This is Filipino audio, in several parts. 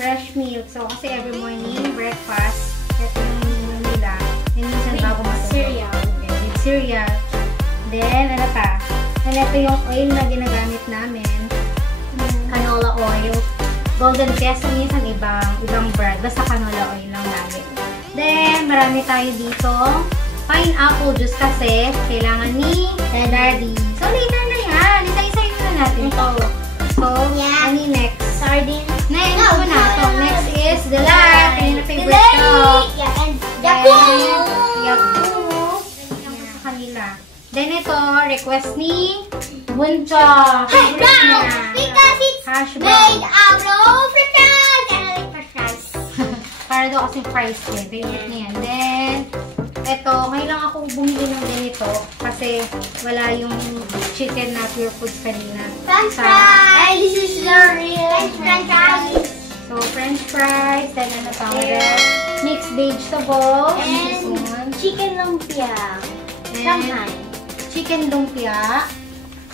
fresh milk. So, kasi every morning, breakfast, ito yung ininom nila. And minsan bago matulog. Cereal. Okay, with cereal. Then, ano pa? And ito yung oil na ginagamit namin. Canola oil. Golden Peso, minsan ibang brand. Basta canola oil lang lagi. Then, marami tayo dito. Pineapple juice kasi kailangan ni Daddy. So, later na yan. Isa-isayin na natin ito. So, ano next? Sardine. Next is the last. Ayun na favorite ko. Yeah, and Yakult. Yakult. Sa kanila. Then ito, request ni Buncho. Hash brown. Because it's Hash made brown. out of french fries. And I like french fries. Para daw kasing fries din. Favorite niya yan. Then, ito, kailangan ako bumili ng ganito kasi wala yung chicken na Pure Foods kanina. French fries. This is the real french fries. So, french fries. Then, ano pa? Mixed vegetables. And chicken lumpia. And chicken lumpia.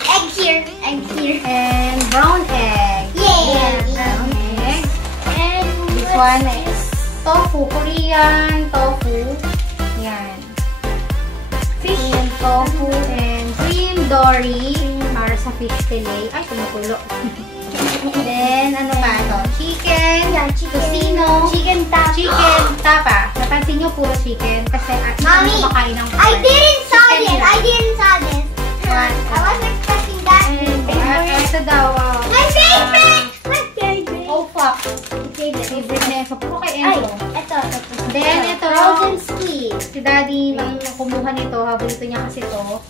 Egg here. Egg here. And brown egg. Yeah. Brown egg. And This one is tofu. Korean tofu. Yan. Fish and tofu and cream dory para sa fish fillet. Ay, tumutulo. Then, ano pa ito? Chicken. Yeah, chicken. Tocino. Chicken tapa. Chicken tapa. Napansin nyo puro chicken kasi Mommy, kumakain ng I didn't saw chicken this. lang. I didn't saw this. What? I was expecting that. Ito daw. My favorite. My favorite. Oh, fuck. Favorite na yun. So, puro kay Ay, Enzo. ito. Then, ito. Frozen sweet. Si Daddy nang kumuha nito, paborito niya kasi to.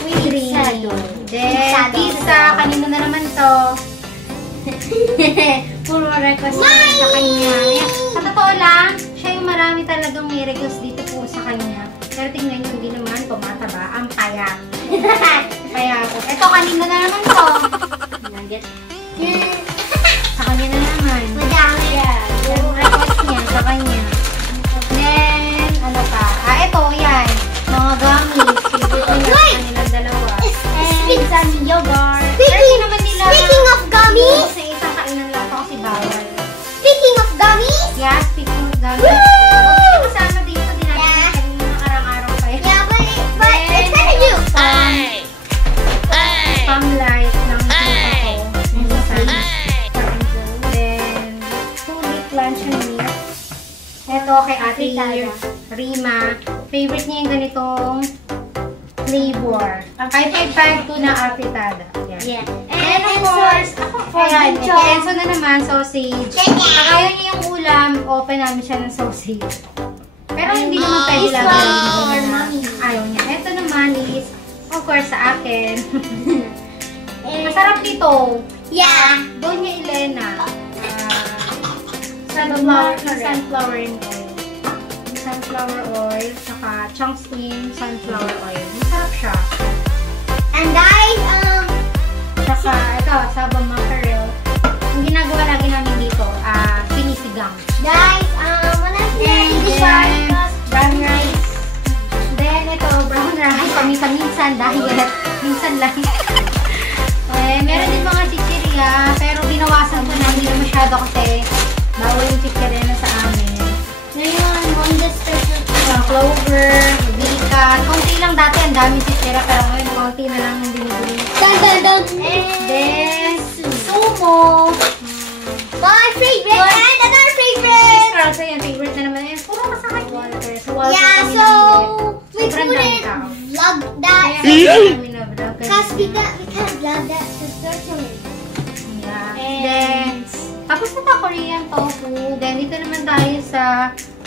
Sweet dream. Pizza. Then, pizza. Kanino na naman to? Puro request Mine! sa kanya. Sa totoo lang, siya yung marami talagang may request dito po sa kanya. Pero tingnan nyo, hindi naman tumataba. Ang payat. Kaya po. Ito, kanino na naman to? Nugget. Sa kanya na naman. Madami yan. Yung request niya sa kanya. Then, ano pa? Ito, yan. Mga gummies. Favorite nila sa kanilang dalawa. Pizza and yogurt. Pero naman nila. Speaking of gummies. Sa isang kainan lang ito kasi bawal. Speaking of gummies. Yeah, speaking of gummies. Woo! Okay, kasama dito. Di natin kanina ng arang-araw pa yun. Yeah, but it's kind of new. Pang light ng tita ko. Then, two-week lunch and meat. Ito kay Ate Rima. Favorite niya yung ganitong flavor. Ay, 552 na apitada. Yan. Yeah. And of course, ayan, Enzo na naman, sausage. Ayaw niya yung ulam, open namin siya ng sausage. Pero hindi naman tayo lagay. Ayaw niya. Ito naman is, of course, sa akin. Masarap dito. Yeah. Doon niya Elena. Sunflower oil. Sunflower oil, saka chunks in sunflower oil. Masarap siya. And guys, Saka, ito, sabang mackerel. Ang ginagawa lagi namin dito, sinisigang. when I say this one, Brown rice. Then, ito, brown rice. Paminsan dahil minsan lang. Meron din mga chichirya, pero binawasan ko na, hindi na masyado kasi bawal yung chichirya na sa amin. ngayon, on the special Clover, bika. Konti lang dati, ang daming chichirya, pero ngayon, konti na lang yung binibili. Then, sumo. My favorite and another favorite. Strauss, yan, favorite na naman. Puro masakit water. So, water Yeah, kami so nabili. we Sobrang couldn't dami tao. vlog that. Kaya kami na-vlog. Because we can't vlog that especially. Yeah. And- Then, tapos na pa Korean tofu. Then, dito naman tayo sa,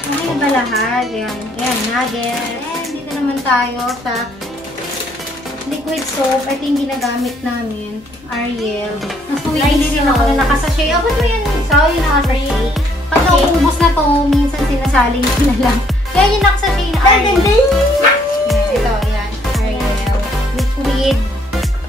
ano yung ba lahat? Yan, nugget. And dito naman tayo sa liquid soap. Ito yung ginagamit namin. Ariel. Bumibili rin ako na nakasashay. Ba't mo yan? Isa yung nakasashay. Pag nauubos na to, minsan sinasaling ko na lang. Kaya yung nakasashay na Ariel. Ito, yan. Ariel. Liquid.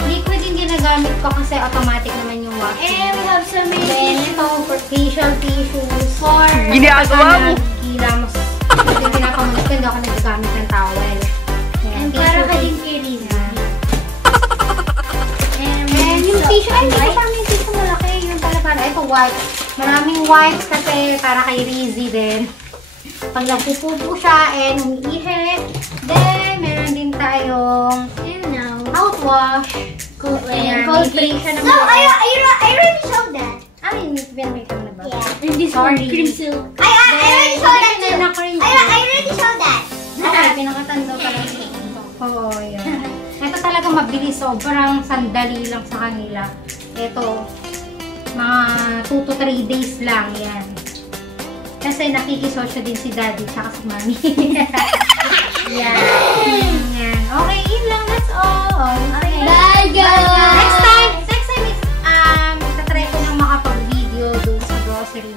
Liquid yung ginagamit ko kasi automatic naman yung wax. And we have some Then, ito, for facial tissues. For Ginagawa mo. Kilamos. Ito yung pinapamunod ko, hindi ako nagagamit ng towel. And para ka din kay Rina. And yung tissue, ay, hindi ko pa yung tissue malaki. Yung pala para, ito ito wipes. Maraming wipes kasi para kay Rizzy din. Pag nagpupupo siya and umiihi. Then, meron din tayong mouthwash. Ayan, may free siya No, naman. I already showed that. Ay, binamay ka na ba? Yeah. And this Sorry. one, cream silk. I already showed that too. Na cream. I already showed that. Okay, pinakatanda pa lang ito. Oo, yan. Ito talaga mabilis. Sobrang sandali lang sa kanila. Ito, mga 2 to 3 days lang yan. Kasi nakikisosyo din si daddy tsaka si mommy. Yan. Yan. Okay, yun lang. That's all. Okay. Bye, guys. Next time is, tatry ko nang makapag-video doon sa grocery